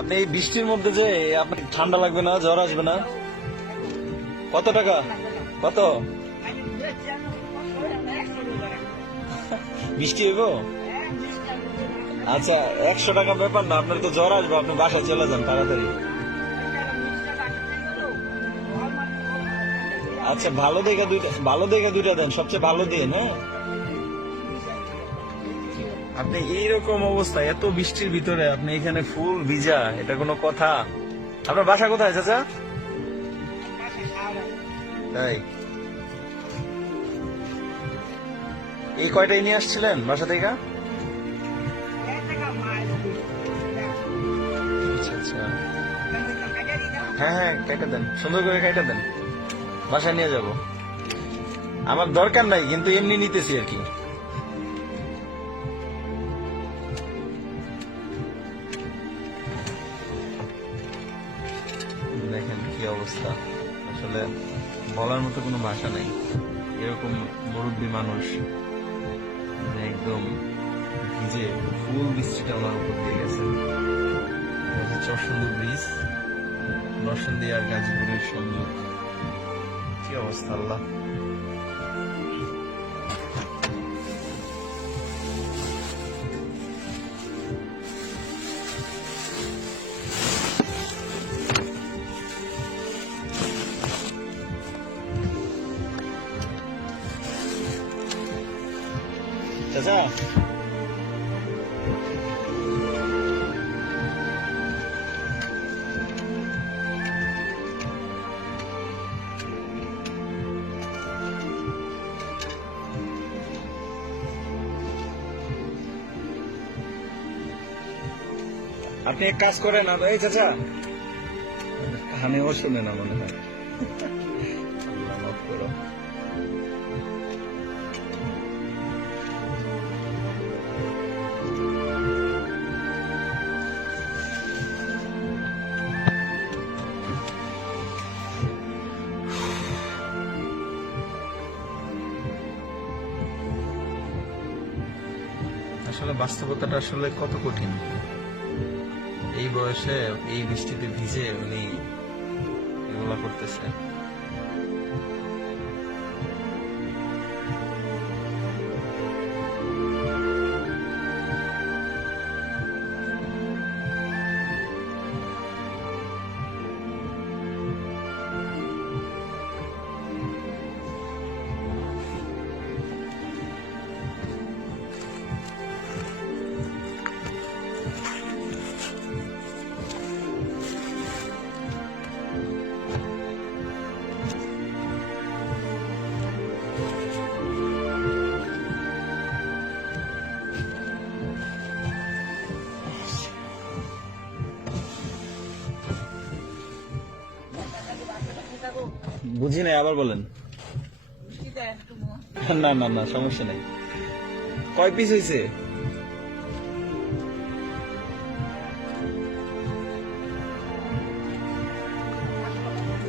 আপনি এই বৃষ্টির মধ্যে যে আপনার ঠান্ডা লাগবে না, জ্বর আসবে না? কত টাকা? কত বৃষ্টি হইব? আচ্ছা, 100 টাকা ব্যাপার না, আপনার তো জ্বর আসবে, আপনি বাসায় চলে যান তাড়াতাড়ি। আচ্ছা, ভালো দেখে দুইটা দেন, সবচেয়ে ভালো দিন। হ্যাঁ, আপনি এইরকম অবস্থা, এত বৃষ্টির ভিতরে আপনি এখানে ফুল ভিজা, এটা কোনো কথা? আপনার বাসা কোথায় চাচা? তাই? এই কয়টাই নিয়ে আসছিলেন বাসা থেকে? আচ্ছা আচ্ছা, হ্যাঁ হ্যাঁ, কেটে দেন, সুন্দর করে কেটে দেন, বাসায় নিয়ে যাব। আমার দরকার নাই, কিন্তু এমনি নিতেছি আর কি। দেখেন কি অবস্থা, আসলে বলার মতো কোনো ভাষা নাই। এরকম মুরব্বী মানুষ মানে একদম ভিজে, ফুল বৃষ্টিটা ওনার উপর দিয়ে গেছে। চরসুন্দর ব্রিজ, নরসিংদী আর গাজীপুরের সংযোগ। কি অবস্থা আল্লাহ। চাচা, আপনি এক কাজ করেন, এই চাচা, আমিও শুনে না মনে হয়। আল্লাহ মাফ করো। আসলে বাস্তবতাটা আসলে কত কঠিন। এই বয়সে এই বৃষ্টিতে ভিজে উনি এগুলা করতেছে। বুঝি নাই, আবার বলেন। না না না, সমস্যা নাই। কয় পিস হয়েছে?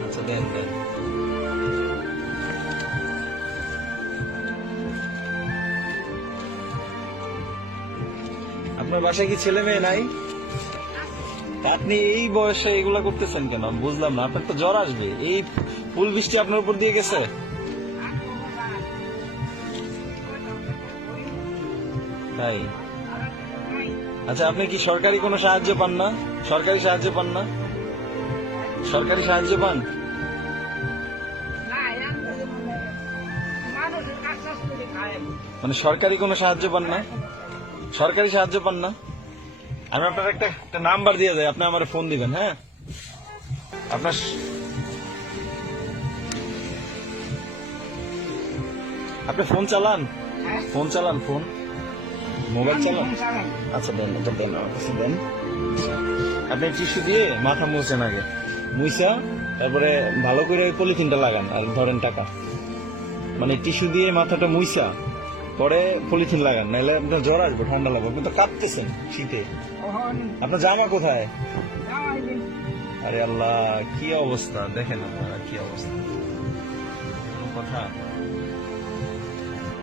আচ্ছা, দেন দেন। আপনার বাসায় কি ছেলে মেয়ে নাই? আপনি এই বয়সে এগুলা করতেছেন কেন বুঝলাম না। আপনার তো জ্বর আসবে, এই ফুল বৃষ্টি আপনার উপর দিয়ে গেছে। তাই? আচ্ছা, আপনি কি সরকারি কোনো সাহায্য পান না? সরকারি সাহায্য পান না? সরকারি সাহায্য পান? মানে সরকারি কোনো সাহায্য পান না? সরকারি সাহায্য পান না? আমি আপনার একটা নাম্বার দিয়ে দেয়, আপনি আমার ফোন দিবেন। হ্যাঁ, আপনার আপনি ফোন চালান? ফোন চালান? ফোন, মোবাইল চালান? আচ্ছা, দেন, এটা দেন, আমার কাছে দেন। আপনি টিস্যু দিয়ে মাথা মুছেন আগে, মুইসা তারপরে ভালো করে পলিথিনটা লাগান আর ধরেন টাকা। মানে টিস্যু দিয়ে মাথাটা মুইসা পরে পলিথিন লাগান, নাহলে আপনার জ্বর আসবে, ঠান্ডা লাগবে। আপনি তো কাঁপতেছেন শীতে। আপনার জামা কোথায়? আরে আল্লাহ, কি অবস্থা দেখেন আপনারা, কি অবস্থা, কোনো কথা।